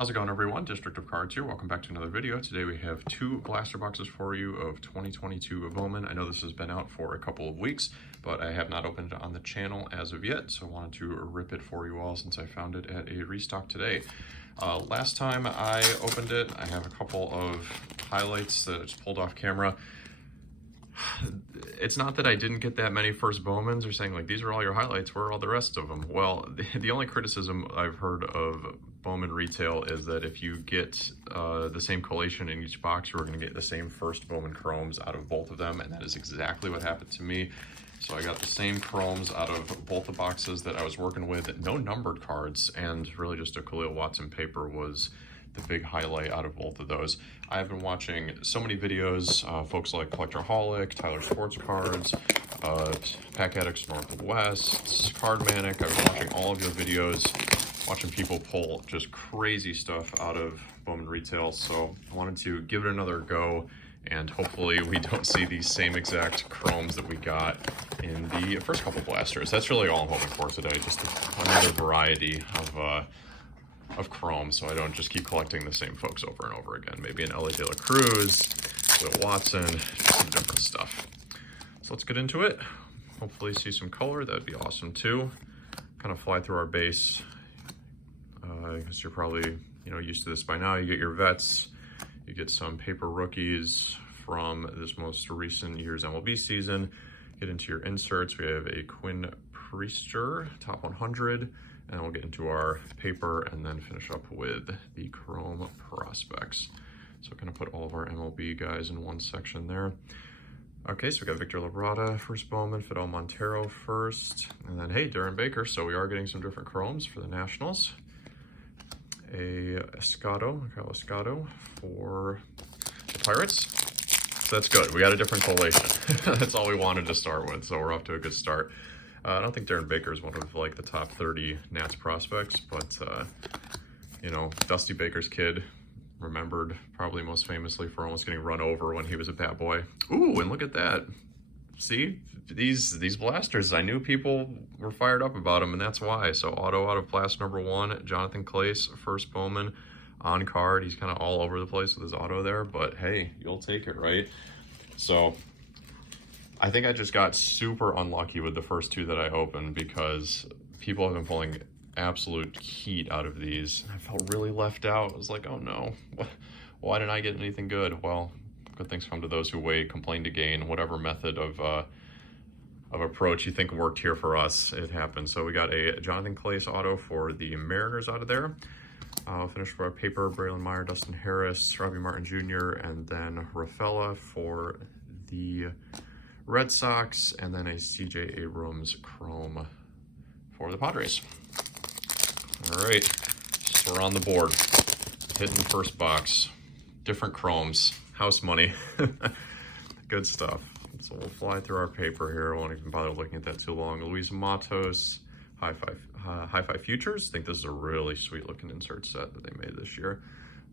How's it going, everyone? District of Cards here. Welcome back to another video. Today we have two blaster boxes for you of 2022 Bowman. I know this has been out for a couple of weeks, but I have not opened it on the channel as of yet, so I wanted to rip it for you all since I found it at a restock today. Last time I opened it, I have a couple of highlights that I just pulled off camera. It's not that I didn't get that many first Bowmans or saying like, these are all your highlights, where are all the rest of them? Well, the only criticism I've heard of Bowman retail is that if you get the same collation in each box, you're going to get the same first Bowman chromes out of both of them, and that is exactly what happened to me. So I got the same chromes out of both the boxes that I was working with, no numbered cards, and really just a Khalil Watson paper was the big highlight out of both of those. I've been watching so many videos, folks like Collectorholic, Tyler Sports Cards, Pack Addicts Northwest, Cardmanic. I've been watching all of your videos, watching people pull just crazy stuff out of Bowman retail, so I wanted to give it another go, and hopefully we don't see these same exact chromes that we got in the first couple blasters. That's really all I'm hoping for today, just another variety of chrome, so I don't just keep collecting the same folks over and over again. Maybe an L.A. De La Cruz, Will Watson, just some different stuff. So let's get into it. Hopefully see some color, that'd be awesome too. Kind of fly through our base. I guess you're probably used to this by now. You get your vets, you get some paper rookies from this most recent year's MLB season. Get into your inserts. We have a Quinn Priester, top 100. And we'll get into our paper and then finish up with the chrome prospects. So we're gonna put all of our MLB guys in one section there. Okay, so we got Victor Labrada, first Bowman, Fidel Montero first, and then, hey, Darren Baker. So we are getting some different chromes for the Nationals. A Kyle Escato for the Pirates. So that's good, we got a different collation. That's all we wanted to start with, so we're off to a good start. I don't think Darren Baker is one of like the top 30 Nats prospects, but Dusty Baker's kid, remembered probably most famously for almost getting run over when he was a bat boy. Ooh, and look at that. See, these blasters, I knew people were fired up about them, and that's why. So auto out of blast number 1, Jonathan Clace, first Bowman on card. He's kind of all over the place with his auto there, but hey, you'll take it, right? So I think I just got super unlucky with the first two that I opened because people have been pulling absolute heat out of these. I felt really left out. I was like, oh no, why didn't I get anything good? Well, good things come to those who wait, complain to gain, whatever method of approach you think worked here for us, it happened. So we got a Jonathan Clace auto for the Mariners out of there. I'll finish for our paper, Braylon Meyer, Dustin Harris, Robbie Martin Jr., and then Rafaela for the Red Sox, and then a CJ Abrams chrome for the Padres. All right, so we're on the board. Hitting the first box. Different chromes. House money. Good stuff. So we'll fly through our paper here. I won't even bother looking at that too long. Luis Matos, High Five Futures. I think this is a really sweet looking insert set that they made this year.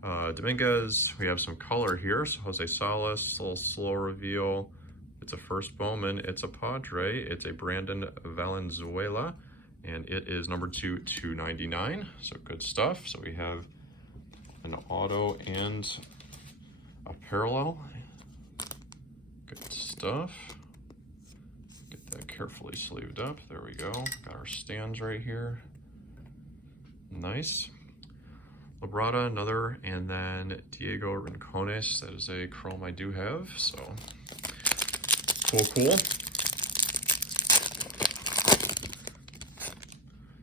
Dominguez, we have some color here. So Jose Salas, a little slow reveal. It's a first Bowman, it's a Padre, it's a Brandon Valenzuela, and it is number 2/299, so good stuff. So we have an auto and a parallel. Good stuff. Get that carefully sleeved up. There we go. Got our stands right here. Nice. Labrada, another, and then Diego Rincones. That is a chrome I do have, so cool.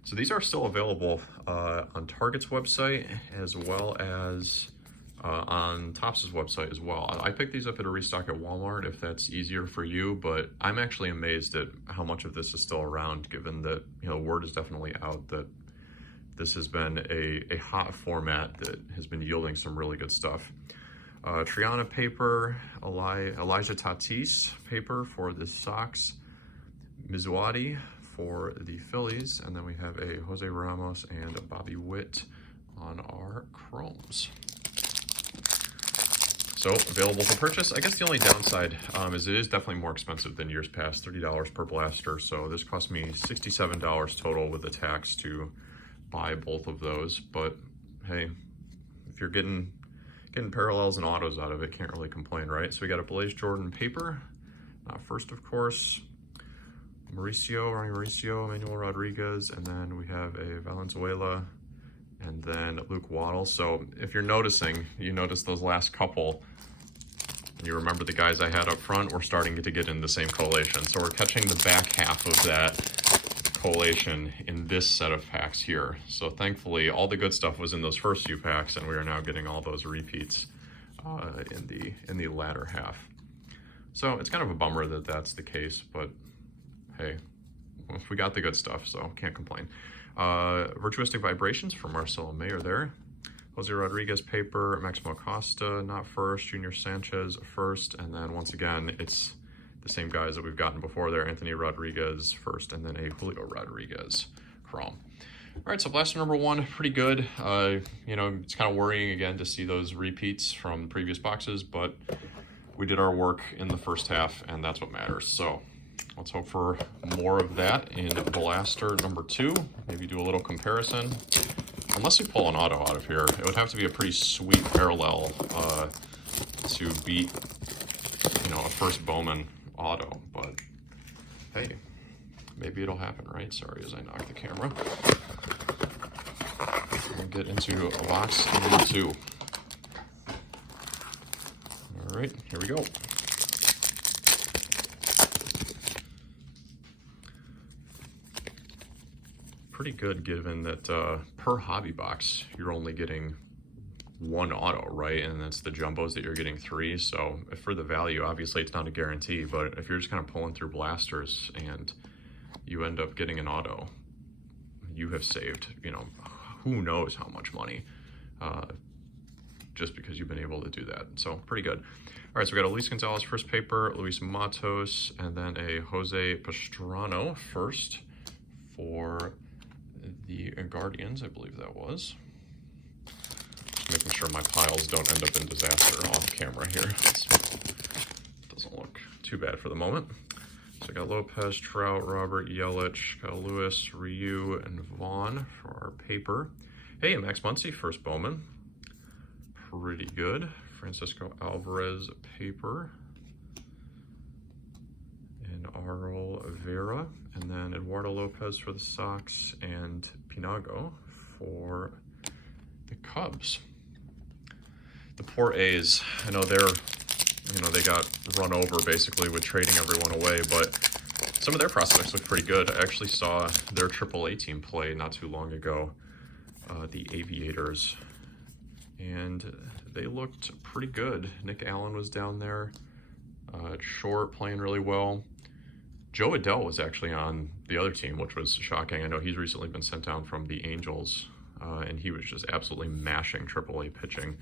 So these are still available on Target's website as well as on Topps' website as well. I picked these up at a restock at Walmart if that's easier for you, but I'm actually amazed at how much of this is still around, given that word is definitely out that this has been a hot format that has been yielding some really good stuff. Triana paper, Elijah Tatis paper for the Sox, Mizuati for the Phillies, and then we have a Jose Ramos and a Bobby Witt on our chromes. So available for purchase. I guess the only downside is it is definitely more expensive than years past, $30 per blaster. So this cost me $67 total with the tax to buy both of those. But hey, if you're getting parallels and autos out of it, can't really complain, right? So we got a Blaze Jordan paper, first of course, Ronnie Mauricio, Manuel Rodriguez, and then we have a Valenzuela, and then Luke Waddle. So if you're noticing, you notice those last couple, and you remember the guys I had up front, we're starting to get in the same collation. So we're catching the back half of that collation in this set of packs here. So thankfully, all the good stuff was in those first few packs, and we are now getting all those repeats in the latter half. So it's kind of a bummer that that's the case, but hey, we got the good stuff, so can't complain. Virtuistic Vibrations from Marcelo Mayer there. Jose Rodriguez paper, Maximo Acosta not first, Junior Sanchez first, and then once again, it's the same guys that we've gotten before there. Anthony Rodriguez first, and then a Julio Rodriguez chrome. All right, so blaster number 1, pretty good. You know, it's kind of worrying again to see those repeats from previous boxes, but we did our work in the first half, and that's what matters. So let's hope for more of that in blaster number 2. Maybe do a little comparison. Unless we pull an auto out of here, it would have to be a pretty sweet parallel to beat, you know, a first Bowman auto. But hey, maybe it'll happen, right? Sorry as I knock the camera. We'll get into a box number 2. All right, here we go. Pretty good given that per hobby box, you're only getting 1 auto, right? And that's the jumbos that you're getting 3. So for the value, obviously it's not a guarantee, but if you're just kind of pulling through blasters and you end up getting an auto, you have saved, you know, who knows how much money just because you've been able to do that. So pretty good. All right, so we got a Luis Gonzalez first paper, Luis Matos, and then a Jose Pastrano first for the Guardians, I believe that was. Just making sure my piles don't end up in disaster off camera here. Doesn't look too bad for the moment. So I got Lopez, Trout, Robert, Yelich, got Lewis, Ryu, and Vaughn for our paper. Hey, Max Muncy, first Bowman. Pretty good. Francisco Alvarez paper. And Arl Vera. And then Eduardo Lopez for the Sox and Pinago for the Cubs. The poor A's, I know they're, you know, they got run over basically with trading everyone away, but some of their prospects look pretty good. I actually saw their AAA team play not too long ago, the Aviators, and they looked pretty good. Nick Allen was down there, short, playing really well. Joe Adell was actually on the other team, which was shocking. I know he's recently been sent down from the Angels, and he was just absolutely mashing AAA pitching.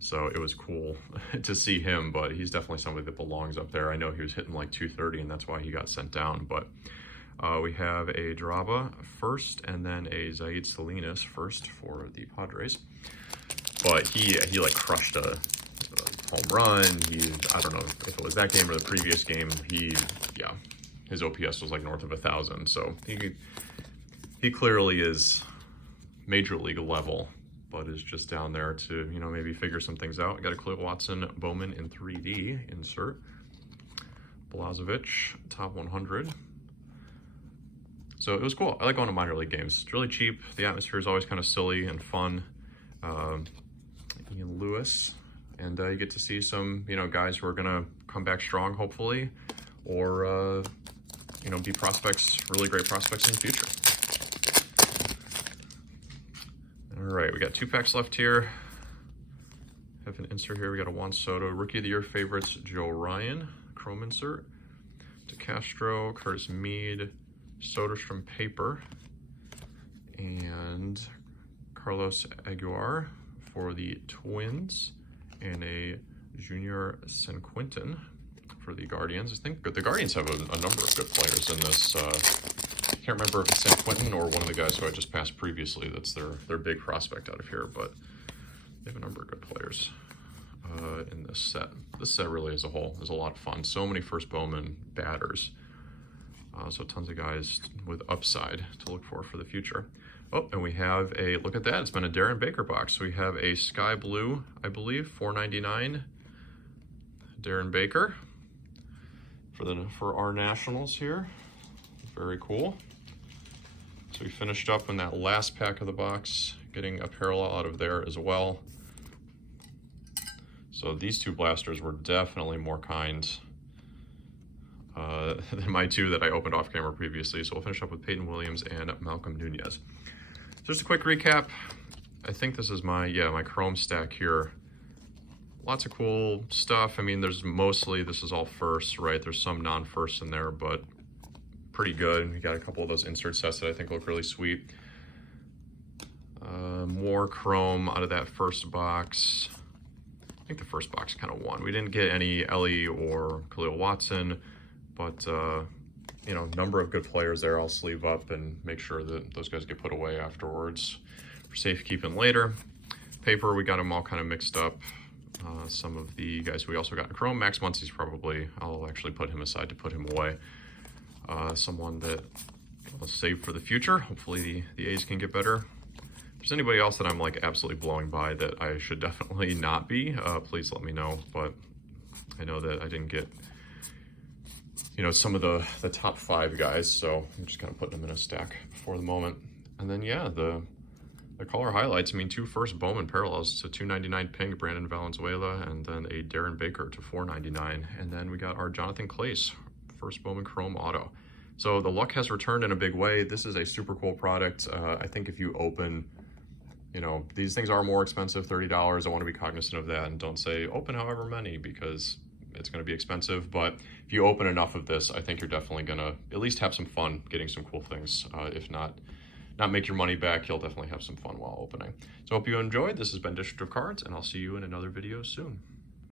So it was cool to see him, but he's definitely somebody that belongs up there. I know he was hitting like 230, and that's why he got sent down. But we have a Draba first, and then a Zaid Salinas first for the Padres. But he like crushed a home run. I don't know if it was that game or the previous game. His OPS was like north of 1,000, so he clearly is major league level, but is just down there to, you know, maybe figure some things out. I got a Cleo Watson Bowman in 3D insert. Blazovic, top 100. So it was cool. I like going to minor league games. It's really cheap. The atmosphere is always kind of silly and fun. Ian Lewis, and you get to see some, you know, guys who are gonna come back strong, hopefully, or you know, be prospects, really great prospects in the future. All right, we got 2 packs left here. Have an insert here. We got a Juan Soto, Rookie of the Year favorites, Joe Ryan, chrome insert. DeCastro, Curtis Mead, Soderstrom paper, and Carlos Aguilar for the Twins, and a Junior Sanquintin for the Guardians. I think the Guardians have a number of good players in this. I can't remember if it's Sanquintin or one of the guys who I just passed previously. That's their big prospect out of here, but they have a number of good players in this set. This set really as a whole is a lot of fun. So many first Bowman batters. So tons of guys with upside to look for the future. Oh, and we have a, look at that, it's been a Darren Baker box. We have a sky blue, I believe, $4.99 Darren Baker for our Nationals here. Very cool. So we finished up in that last pack of the box, getting a parallel out of there as well. So these two blasters were definitely more kind than my two that I opened off camera previously. So we'll finish up with Peyton Williams and Malcolm Nunez. Just a quick recap. I think this is my chrome stack here. Lots of cool stuff. I mean, there's mostly, this is all firsts, right? There's some non-firsts in there, but pretty good. We got a couple of those insert sets that I think look really sweet. More chrome out of that first box. I think the first box kind of won. We didn't get any Ellie or Khalil Watson, but you know, number of good players there. I'll sleeve up and make sure that those guys get put away afterwards for safekeeping later. Paper, we got them all kind of mixed up. Some of the guys we also got in chrome. Max Muncy's probably, I'll actually put him aside to put him away. Someone that I'll save for the future. Hopefully the A's can get better. If there's anybody else that I'm like absolutely blowing by that I should definitely not be, please let me know. But I know that I didn't get, you know, some of the top 5 guys, so I'm just kind of putting them in a stack for the moment. And then yeah, the color highlights, I mean, 2 first Bowman parallels to $2.99 pink, Brandon Valenzuela, and then a Darren Baker to $4.99. And then we got our Jonathan Clace, first Bowman chrome auto. So the luck has returned in a big way. This is a super cool product. I think if you open, you know, these things are more expensive, $30. I want to be cognizant of that and don't say open however many, because it's going to be expensive. But if you open enough of this, I think you're definitely going to at least have some fun getting some cool things. If not make your money back, you'll definitely have some fun while opening. So I hope you enjoyed. This has been District of Cards, and I'll see you in another video soon.